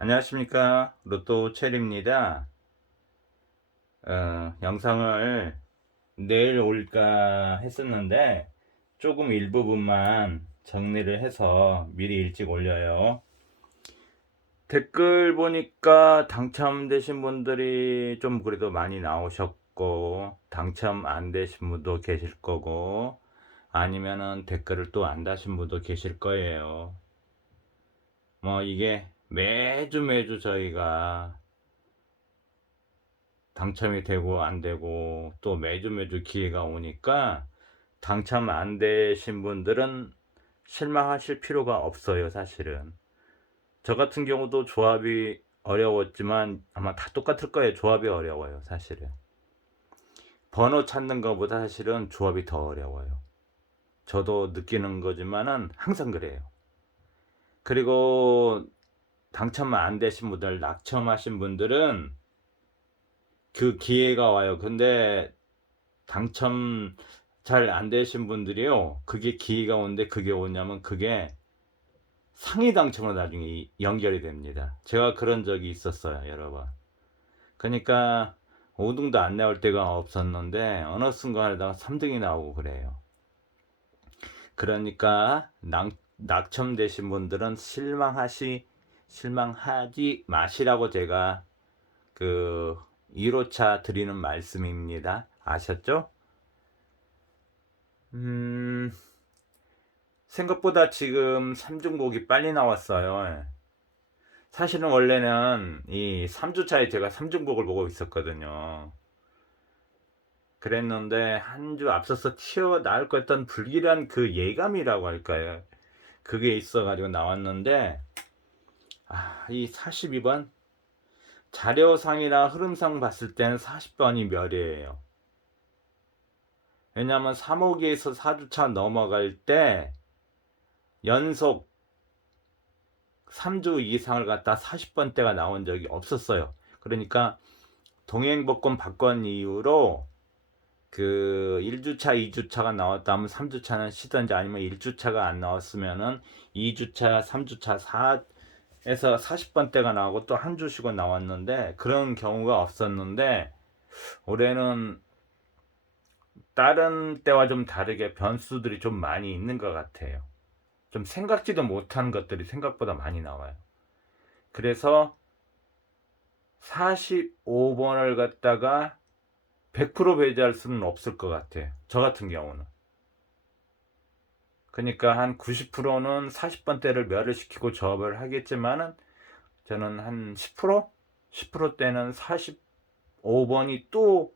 안녕하십니까, 로또 체리입니다. 영상을 내일 올까 했었는데 조금 일부분만 정리를 해서 미리 일찍 올려요. 댓글 보니까 당첨되신 분들이 좀 그래도 많이 나오셨고, 당첨 안 되신 분도 계실 거고, 아니면은 댓글을 또 안 다신 분도 계실 거예요. 뭐 이게 매주 매주 저희가 당첨이 되고 안 되고 또 매주 매주 기회가 오니까 당첨 안 되신 분들은 실망하실 필요가 없어요. 사실은 저 같은 경우도 조합이 어려웠지만 아마 다 똑같을 거예요. 조합이 어려워요. 사실은 번호 찾는 것보다 사실은 조합이 더 어려워요. 저도 느끼는 거지만은 항상 그래요. 그리고 당첨 안 되신 분들, 낙첨하신 분들은 그 기회가 와요. 근데 당첨 잘 안 되신 분들이요, 그게 기회가 오는데 그게 오냐면 그게 상위 당첨으로 나중에 연결이 됩니다. 제가 그런 적이 있었어요, 여러 번. 그러니까 5등도 안 나올 때가 없었는데 어느 순간에다가 3등이 나오고 그래요. 그러니까 낙첨되신 분들은 실망하지 마시라고 제가 그 1호차 드리는 말씀입니다. 아셨죠? 음, 생각보다 지금 3중복이 빨리 나왔어요. 사실은 원래는 이 3주차에 제가 3중복을 보고 있었거든요. 그랬는데 한 주 앞서서 튀어나올 것 같던 불길한 그 예감이라고 할까요? 그게 있어가지고 나왔는데, 이 42번? 자료상이나 흐름상 봤을 때는 40번이 멸이에요. 왜냐면 3호기에서 4주차 넘어갈 때 연속 3주 이상을 갖다 40번대가 나온 적이 없었어요. 그러니까 동행복권 박건 이후로 그 1주차, 2주차가 나왔다면 3주차는 쉬든지, 아니면 1주차가 안 나왔으면은 2주차, 3주차, 4에서 40번대가 나오고 또 한 주 쉬고 나왔는데, 그런 경우가 없었는데 올해는 다른 때와 좀 다르게 변수들이 좀 많이 있는 것 같아요. 좀 생각지도 못한 것들이 생각보다 많이 나와요. 그래서 45번을 갖다가 100% 배제할 수는 없을 것 같아요. 저 같은 경우는. 그러니까 한 90%는 40번대를 멸을 시키고 조합을 하겠지만은, 저는 한 10%? 10%대는 45번이 또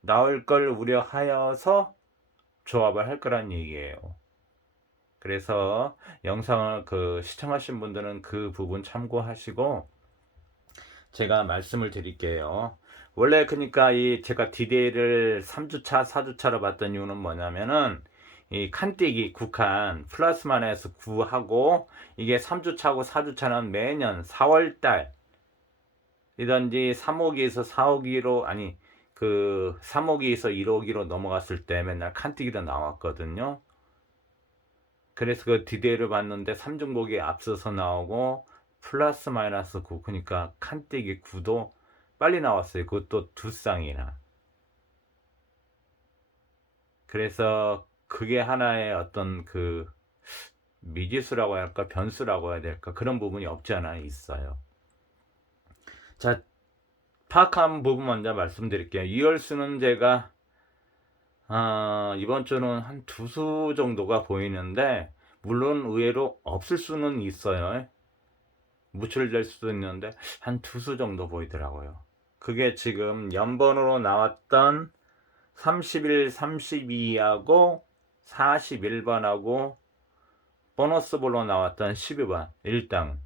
나올 걸 우려하여서 조합을 할 거란 얘기예요. 그래서 영상을 시청하신 분들은 그 부분 참고하시고 제가 말씀을 드릴게요. 원래 그러니까 이 제가 디데이를 3주차, 4주차로 봤던 이유는 뭐냐면은, 이 칸뛰기 9칸 플러스만에서 9하고, 이게 3주차고 4주차는 매년 4월달 이든지 3호기에서 4호기로, 아니 그 3호기에서 1호기로 넘어갔을 때 맨날 칸뛰기도 나왔거든요. 그래서 그 디데이를 봤는데 3중복이 앞서서 나오고 플러스 마이너스 9, 그러니까 칸뛰기 9도 빨리 나왔어요. 그것도 두 쌍이나. 그래서 그게 하나의 어떤 그 미지수라고 해야 할까, 변수라고 해야 될까, 그런 부분이 없지 않아 있어요. 자, 파악한 부분 먼저 말씀드릴게요. 2월수는 제가 이번 주는 한 두 수 정도가 보이는데, 물론 의외로 없을 수는 있어요. 무출될 수도 있는데 한 두 수 정도 보이더라고요. 그게 지금 연번으로 나왔던 31, 32하고 41번하고 보너스볼로 나왔던 12번 1등,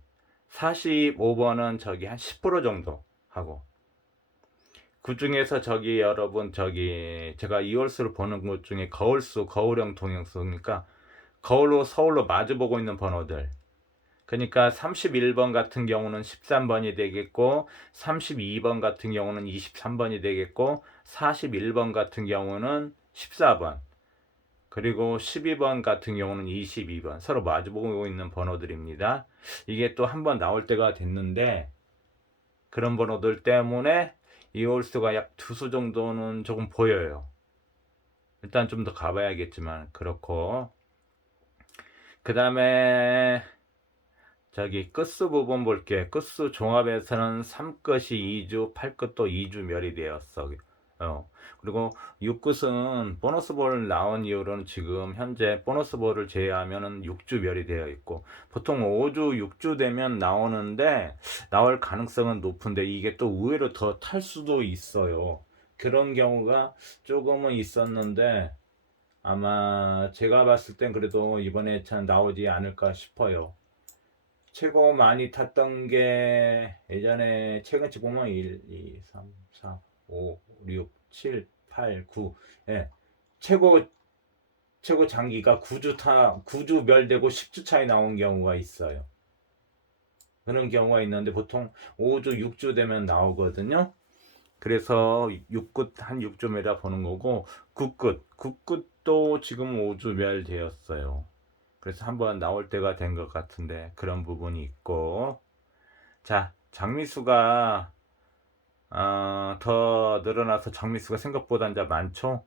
45번은 저기 한 10% 정도 하고, 그 중에서 저기 여러분, 저기 제가 이월수를 보는 것 중에 거울수, 거울형 동영수니까 거울로 서울로 마주보고 있는 번호들, 그러니까 31번 같은 경우는 13번이 되겠고, 32번 같은 경우는 23번이 되겠고, 41번 같은 경우는 14번. 그리고 12번 같은 경우는 22번 서로 마주보고 있는 번호들입니다. 이게 또 한 번 나올 때가 됐는데 그런 번호들 때문에 이 홀수가 약 두 수 정도는 조금 보여요. 일단 좀 더 가봐야겠지만 그렇고, 그 다음에 저기 끝수 부분 볼게. 끝수 종합에서는 3끝이 2주, 8끝도 2주 멸이 되었어. 그리고 6끝은 보너스 볼 나온 이후로는 지금 현재 보너스 볼을 제외하면은 6주 멸이 되어 있고, 보통 5주, 6주 되면 나오는데 나올 가능성은 높은데 이게 또 의외로 더 탈 수도 있어요. 그런 경우가 조금은 있었는데 아마 제가 봤을 땐 그래도 이번에 참 나오지 않을까 싶어요. 최고 많이 탔던 게 예전에 최근치 보면 1, 2, 3, 4, 5, 6, 7, 8, 9. 예. 최고 장기가 9주 멸되고 10주 차이 나온 경우가 있어요. 그런 경우가 있는데 보통 5주, 6주 되면 나오거든요. 그래서 6끝 한 6주 매다 보는 거고, 9끝도 지금 5주 멸되었어요. 그래서 한번 나올 때가 된 것 같은데 그런 부분이 있고, 자, 장미수가 더 늘어나서 장미수가 생각보다 이제 많죠.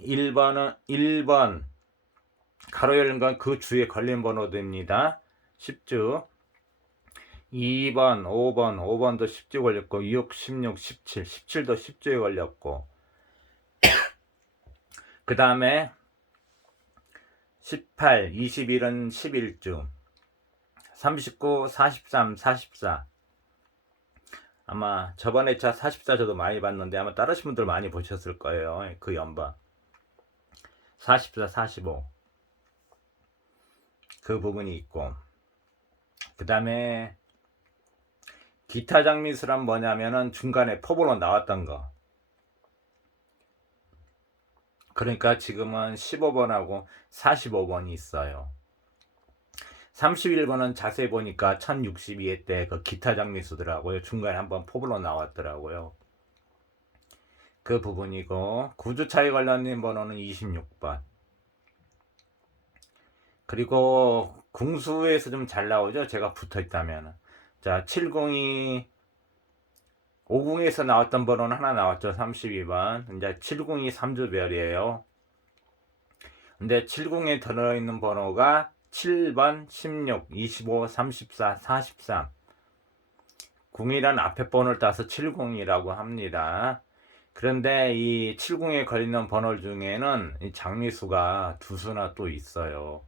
1번 가로 열린 건 그 주에 걸린 번호입니다. 10주. 2번, 5번도 10주 걸렸고, 6, 16, 17, 17도 10주에 걸렸고, 그 다음에 18, 21은 11주, 39, 43, 44. 아마 저번에 차 44 저도 많이 봤는데 아마 다르신 분들 많이 보셨을 거예요. 그 연방 44, 45 그 부분이 있고, 그 다음에 기타 장미수란 뭐냐면은 중간에 포번호 나왔던 거. 그러니까 지금은 15번하고 45번이 있어요. 31번은 자세히 보니까 1062회 때 그 기타 장미수더라고요. 중간에 한번 포블로 나왔더라고요. 그 부분이고, 9주 차이 걸렸는 번호는 26번. 그리고 궁수에서 좀 잘 나오죠. 제가 붙어 있다면. 자, 702, 50에서 나왔던 번호는 하나 나왔죠. 32번. 이제 702 3주별이에요. 근데 70에 들어있는 번호가 7번, 16, 25, 34, 43. 0이란 앞에 번호를 따서 70이라고 합니다. 그런데 이 70에 걸리는 번호 중에는 이 장미수가 두 수나 또 있어요.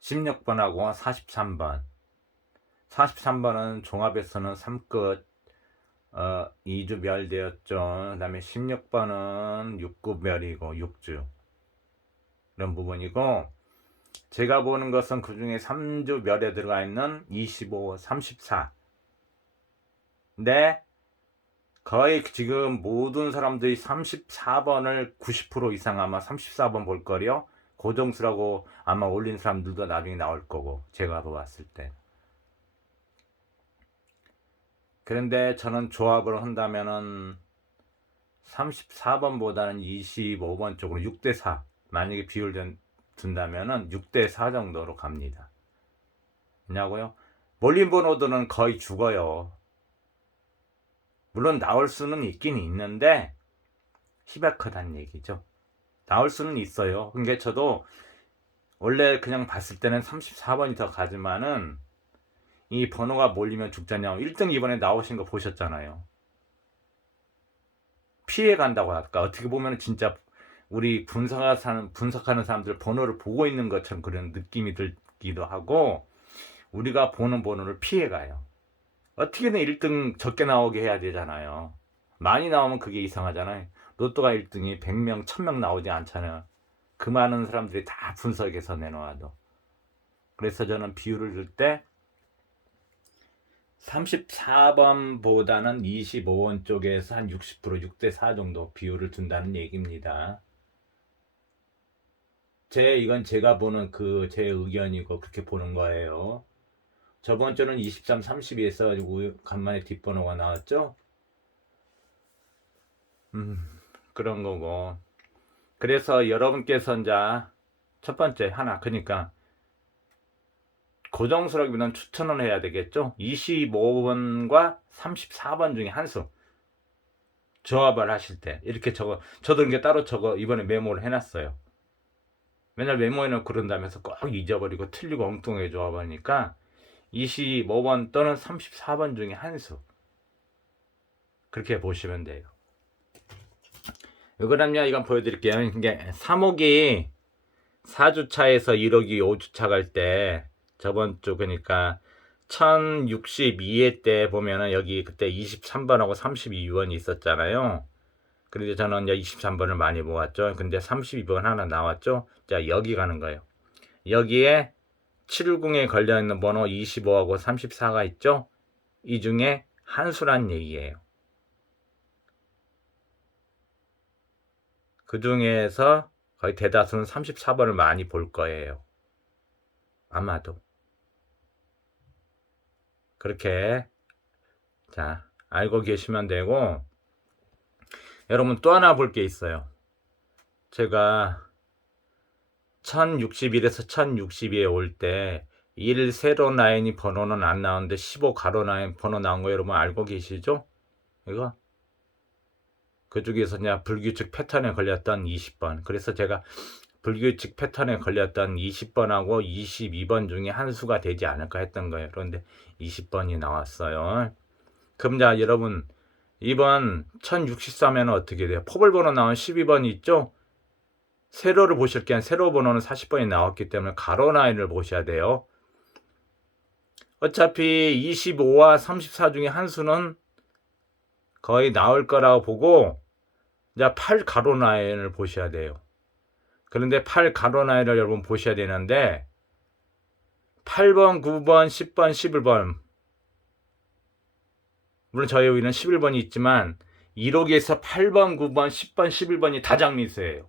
16번하고 43번. 43번은 종합에서는 3끝 2주 멸되었죠. 그 다음에 16번은 6급 멸이고 6주 이런 부분이고, 제가 보는 것은 그 중에 3주 멸에 들어가 있는 25, 34. 근데 거의 지금 모든 사람들이 34번을 90% 이상 아마 34번 볼 거요. 고정수라고 아마 올린 사람들도 나중에 나올 거고, 제가 봤을 때. 그런데 저는 조합을 한다면은 34번보다는 25번 쪽으로 6대4, 만약에 비율 둔다면은 6대4 정도로 갑니다. 왜냐고요? 몰린 번호들은 거의 죽어요. 물론 나올 수는 있긴 있는데 희박하다는 얘기죠. 나올 수는 있어요. 그러니까 저도 원래 그냥 봤을 때는 34번이 더 가지만은 이 번호가 몰리면 죽잖아요. 1등 이번에 나오신 거 보셨잖아요. 피해 간다고 할까? 어떻게 보면 진짜 우리 분석하는 사람들 번호를 보고 있는 것처럼 그런 느낌이 들기도 하고, 우리가 보는 번호를 피해 가요. 어떻게든 1등 적게 나오게 해야 되잖아요. 많이 나오면 그게 이상하잖아요. 로또가 1등이 100명, 1000명 나오지 않잖아요. 그 많은 사람들이 다 분석해서 내놓아도. 그래서 저는 비율을 줄 때 34번보다는 25번 쪽에서 한 60%, 6대4 정도 비율을 둔다는 얘기입니다. 이건 제가 보는 제 의견이고 그렇게 보는 거예요. 저번 주는 23, 32 했어가지고 간만에 뒷번호가 나왔죠. 그런 거고. 그래서 여러분께서 이제 첫 번째 하나, 그러니까 고정수라기보다는 추천을 해야 되겠죠. 25번과 34번 중에 한 수 조합을 하실 때 이렇게 저도 이렇게 따로 적어 이번에 메모를 해놨어요. 맨날 메모해놓고 그런 다음에서 꼭 잊어버리고 틀리고 엉뚱하게 조합하니까 25번 또는 34번 중에 한 수, 그렇게 보시면 돼요. 그럼요, 이건 보여드릴게요. 이게 3호기 4주차에서 1호기 5주차 갈 때 저번 주 그러니까 1062회 때 보면은 여기 그때 23번하고 32번이 있었잖아요. 그런데 저는 이제 23번을 많이 모았죠. 근데 32번 하나 나왔죠. 자, 여기 가는 거예요. 여기에 710에 걸려있는 번호 25하고 34가 있죠. 이 중에 한 수란 얘기예요. 그 중에서 거의 대다수는 34번을 많이 볼 거예요. 아마도. 그렇게 자 알고 계시면 되고, 여러분 또 하나 볼 게 있어요. 제가 1061에서 1062에 올 때 1 세로 라인이 번호는 안 나오는데 15 가로 라인 번호 나온 거 여러분 알고 계시죠? 이거 그 중에서 그냥 불규칙 패턴에 걸렸던 20번. 그래서 제가 불규칙 패턴에 걸렸던 20번하고 22번 중에 한 수가 되지 않을까 했던 거예요. 그런데 20번이 나왔어요. 그럼 자 여러분 이번 1063에는 어떻게 돼요? 포벌번호 나온 12번이 있죠? 세로를 보실 게 세로 번호는 40번이 나왔기 때문에 가로 라인을 보셔야 돼요. 어차피 25와 34 중에 한 수는 거의 나올 거라고 보고 이제 8 가로 라인을 보셔야 돼요. 그런데 8 가로 라인을 여러분 보셔야 되는데 8번, 9번, 10번, 11번, 물론 저희 여기는 11번이 있지만 1호기에서 8번, 9번, 10번, 11번이 다 장미수예요.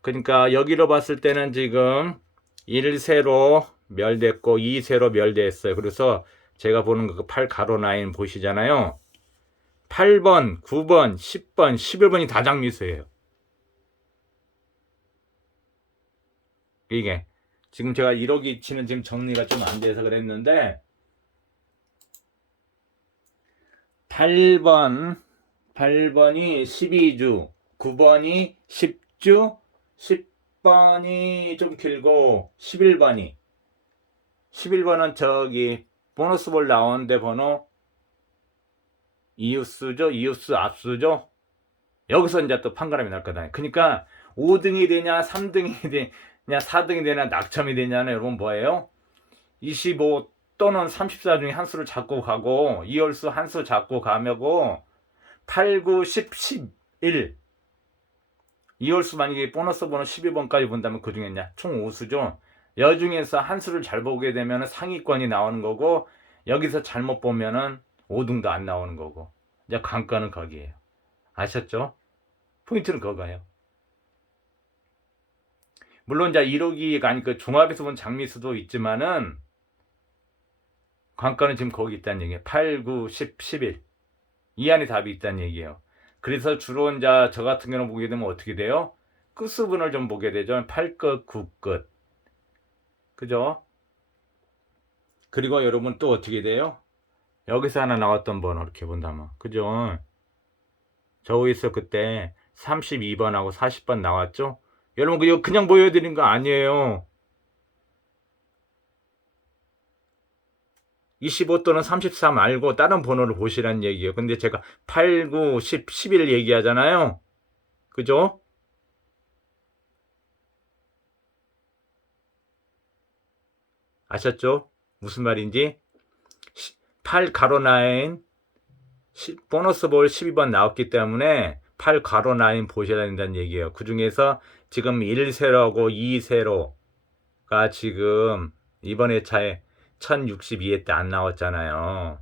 그러니까 여기로 봤을 때는 지금 1세로 멸됐고 2세로 멸됐어요. 그래서 제가 보는 그 8 가로 라인 보시잖아요. 8번, 9번, 10번, 11번이 다 장미수예요. 이게 지금 제가 1호기 치는 지금 정리가 좀 안 돼서 그랬는데 8번이 12주, 9번이 10주, 10번이 좀 길고 11번은 저기 보너스볼 나오는데 번호 이웃수죠? 이웃수 압수죠? 여기서 이제 또 판가름이 날 거다. 그러니까 5등이 되냐 3등이 되냐 4등이 되냐 낙첨이 되냐는 여러분 뭐예요? 25 또는 34 중에 한 수를 잡고 가고 2월수 한 수 잡고 가면고 8, 9, 10, 11 2월수 만약에 보너스 번호 12번까지 본다면 그 중에 총 5수죠. 여 중에서 한 수를 잘 보게 되면 상위권이 나오는 거고 여기서 잘못 보면은 5등도 안 나오는 거고 이제 관건은 거기에요. 아셨죠? 포인트는 그거예요. 물론 이제 1호기가 아니까 종합에서 본 장미수도 있지만은 관건은 지금 거기 있다는 얘기예요. 8, 9, 10, 11 이 안에 답이 있다는 얘기예요. 그래서 주로 이제 저 같은 경우는 보게 되면 어떻게 돼요? 끝수분을 좀 보게 되죠. 8끝, 9끝. 그죠? 그리고 여러분 또 어떻게 돼요? 여기서 하나 나왔던 번호 이렇게 본다면. 그죠? 저기서 그때 32번하고 40번 나왔죠? 여러분 그거 그냥 보여드린 거 아니에요. 25 또는 34 말고 다른 번호를 보시라는 얘기예요. 근데 제가 8, 9, 10, 11 얘기하잖아요. 그죠? 아셨죠? 무슨 말인지? 8 가로 라인 보너스 볼 12번 나왔기 때문에 8 가로 라인 보셔야 된다는 얘기예요. 그 중에서 지금 1세로하고 2세로가 지금 이번 회차에 1062회 때 안 나왔잖아요.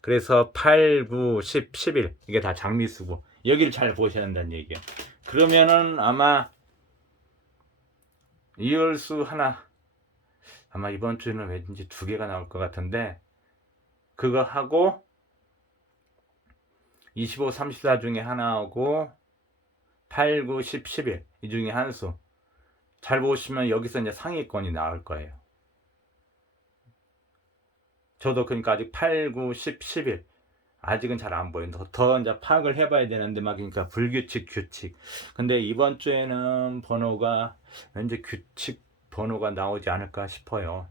그래서 8, 9, 10, 11 이게 다 장미수고 여기를 잘 보셔야 한다는 얘기예요. 그러면은 아마 이월수 하나 아마 이번 주에는 왠지 2개가 나올 것 같은데 그거 하고 25, 34 중에 하나하고 8, 9, 10, 11 이 중에 한 수. 잘 보시면 여기서 이제 상위권이 나올 거예요. 저도 그러니까 아직 8, 9, 10, 11 아직은 잘 안 보여요. 더 이제 파악을 해봐야 되는데 막 그러니까 불규칙 규칙. 근데 이번 주에는 번호가 왠지 규칙 번호가 나오지 않을까 싶어요.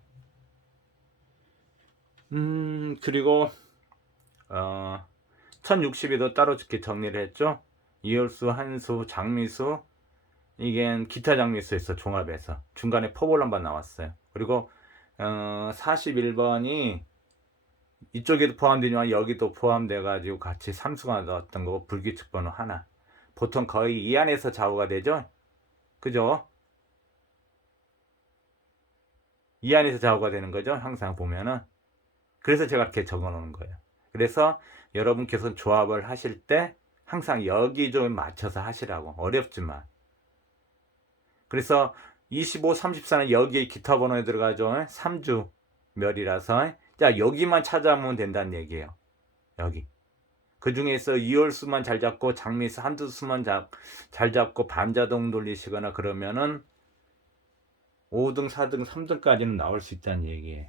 그리고 1060에도 따로 이렇게 정리를 했죠. 이열수, 한수, 장미수, 이게 기타 장미수 있어. 종합에서 중간에 포볼 한번 나왔어요. 그리고 41번이 이쪽에도 포함되지만 여기도 포함돼 가지고 같이 삼수가 나왔던 거고, 불규칙 번호 하나. 보통 거의 이 안에서 좌우가 되죠. 그죠? 이 안에서 좌우가 되는 거죠. 항상 보면은. 그래서 제가 이렇게 적어 놓은 거예요. 그래서 여러분께서 조합을 하실 때 항상 여기 좀 맞춰서 하시라고. 어렵지만. 그래서 25, 34는 여기에 기타 번호에 들어가죠. 3주 멸이라서. 자, 여기만 찾아오면 된다는 얘기예요. 여기. 그 중에서 이월수만 잘 잡고 장미수 한두 수만 잘 잡고 반자동 돌리시거나 그러면은 5등, 4등, 3등까지는 나올 수 있다는 얘기예요.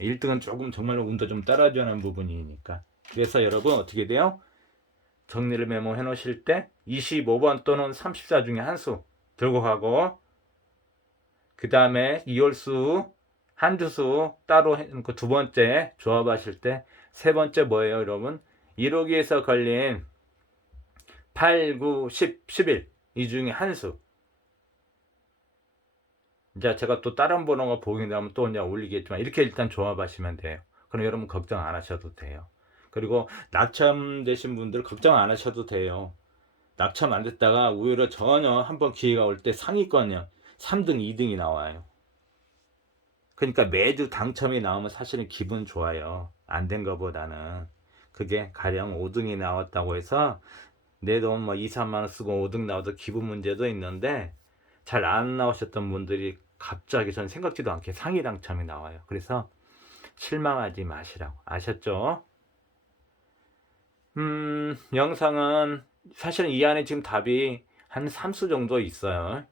1등은 조금 정말로 운도 좀 따라줘야 하는 부분이니까. 그래서 여러분 어떻게 돼요? 정리를 메모해 놓으실 때 25번 또는 34 중에 한 수 들고 가고, 그 다음에 이월수 한두 수 따로 해놓고 두 번째 조합하실 때 세 번째 뭐예요 여러분? 1호기에서 걸린 8, 9, 10, 11 이 중에 한 수. 이제 제가 또 다른 번호가 보이게 되면 또 이제 올리겠지만 이렇게 일단 조합하시면 돼요. 그럼 여러분 걱정 안 하셔도 돼요. 그리고 낙첨되신 분들 걱정 안 하셔도 돼요. 낙첨 안 됐다가 오히려 전혀 한번 기회가 올 때 상위권이요. 3등, 2등이 나와요. 그러니까 매주 당첨이 나오면 사실은 기분 좋아요. 안 된 거보다는. 그게 가령 5등이 나왔다고 해서 내 돈 뭐 2, 3만 원 쓰고 5등 나와도 기분 문제도 있는데, 잘 안 나오셨던 분들이 갑자기 전 생각지도 않게 상위 당첨이 나와요. 그래서 실망하지 마시라고. 아셨죠? 영상은 사실은 이 안에 지금 답이 한 3수 정도 있어요.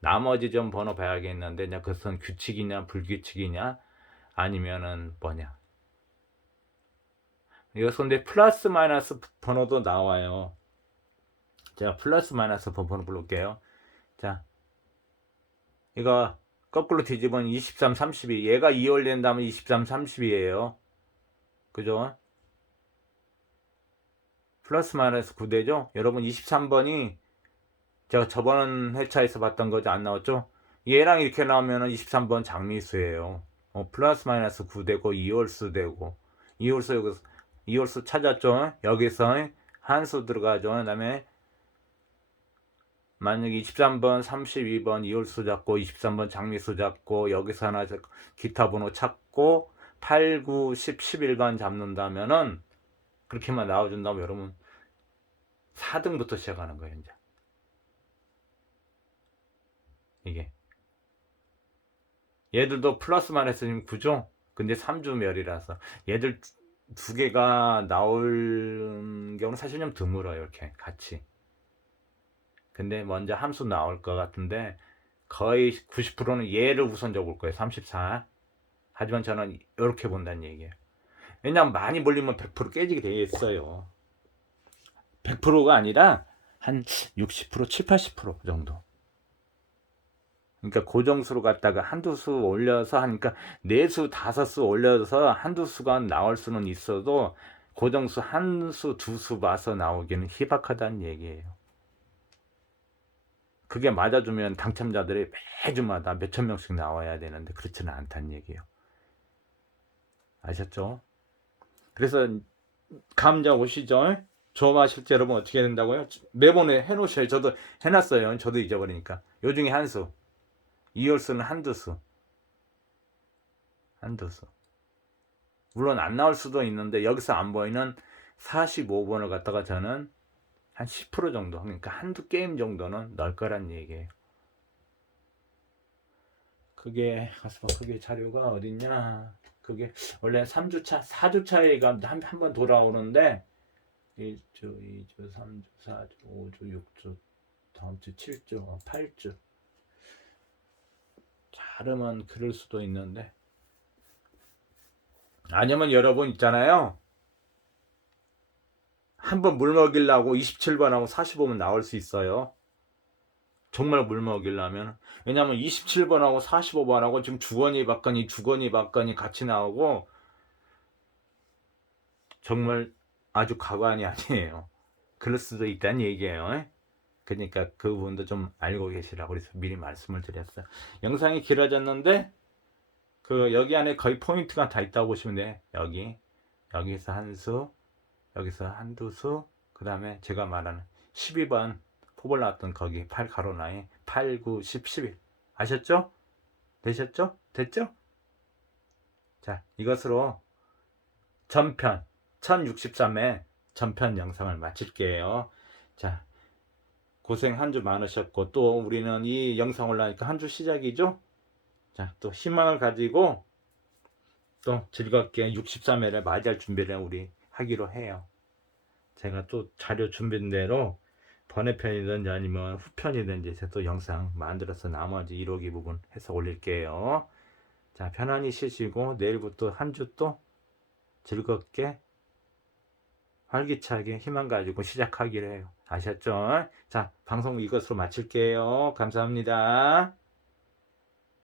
나머지 좀 번호 봐야겠는데, 그것은 규칙이냐 불규칙이냐 아니면은 뭐냐. 이거 근데 플러스 마이너스 번호도 나와요. 제가 플러스 마이너스 번호 불러볼게요. 자, 이거 거꾸로 뒤집으면 23, 32. 얘가 2월 낸다면 23, 32예요. 그죠? 플러스 마이너스 9대죠? 여러분 23번이 제가 저번 회차에서 봤던 거죠? 안 나왔죠? 얘랑 이렇게 나오면 23번 장미수예요. 플러스 마이너스 9되고 2월수 되고, 2월수 여기서 2월수 찾았죠? 여기서 한수 들어가죠? 그 다음에 만약에 23번, 32번 이월수 잡고 23번 장미수 잡고 여기서 하나 기타 번호 찾고 8, 9, 10, 11번 잡는다면은, 그렇게만 나와준다면 여러분 4등부터 시작하는 거예요. 이제 이게 얘들도 플러스 마이너스 지금 9죠. 근데 3주 멸이라서 얘들 두 개가 나올 경우는 사실 좀 드물어요. 이렇게 같이. 근데 먼저 함수 나올 것 같은데 거의 90%는 얘를 우선 적을 거예요. 34. 하지만 저는 이렇게 본다는 얘기예요. 왜냐하면 많이 몰리면 100% 깨지게 돼 있어요. 100%가 아니라 한 60%, 7, 80% 정도. 그러니까 고정수로 갖다가 한두 수 올려서 하니까 네 수, 다섯 수 올려서 한두 수가 나올 수는 있어도 고정수 한 수, 두 수 봐서 나오기는 희박하다는 얘기예요. 그게 맞아주면 당첨자들이 매주마다 몇천 명씩 나와야 되는데 그렇지는 않다는 얘기예요. 아셨죠? 그래서 감자 오시죠? 조합하실 때 여러분 어떻게 된다고요? 매번 해놓으셔요. 저도 해놨어요. 저도 잊어버리니까. 요 중에 한 수. 이월수는 한두 수. 한두 수. 물론 안 나올 수도 있는데 여기서 안 보이는 45번을 갖다가 저는 한 10% 정도, 그러니까 한두 게임 정도는 넣을 거란 얘기예요. 그게 가서 그게 자료가 어딨냐? 그게 원래 3주차, 4주차에 한 번 돌아오는데 1주, 2주, 3주, 4주, 5주, 6주, 다음 주 7주, 8주. 자르면 그럴 수도 있는데. 아니면 여러분 있잖아요. 한번 물 먹이려고 27번하고 45번 나올 수 있어요. 정말 물 먹이려면. 왜냐면 27번하고 45번하고 지금 주거니 받거니 같이 나오고 정말 아주 가관이 아니에요. 그럴 수도 있다는 얘기예요. 그러니까 그 부분도 좀 알고 계시라고 그래서 미리 말씀을 드렸어요. 영상이 길어졌는데 그 여기 안에 거의 포인트가 다 있다고 보시면 돼. 여기서 한 수, 여기서 한두 수, 그 다음에 제가 말하는 12번 포벌 나왔던 거기 8 가로 라인 8, 9, 10, 11 아셨죠? 되셨죠? 됐죠? 자, 이것으로 전편 1063회 전편 영상을 마칠게요. 자, 고생 한 주 많으셨고 또 우리는 이 영상 올라가니까 한 주 시작이죠? 자, 또 희망을 가지고 또 즐겁게 63회를 맞이할 준비를 우리 하기로 해요. 제가 또 자료 준비된 대로 번외편이든지 아니면 후편이든지 제가 또 영상 만들어서 나머지 1호기 부분 해서 올릴게요. 자, 편안히 쉬시고 내일부터 한 주 또 즐겁게 활기차게 희망 가지고 시작하기로 해요. 아셨죠? 자, 방송 이것으로 마칠게요. 감사합니다.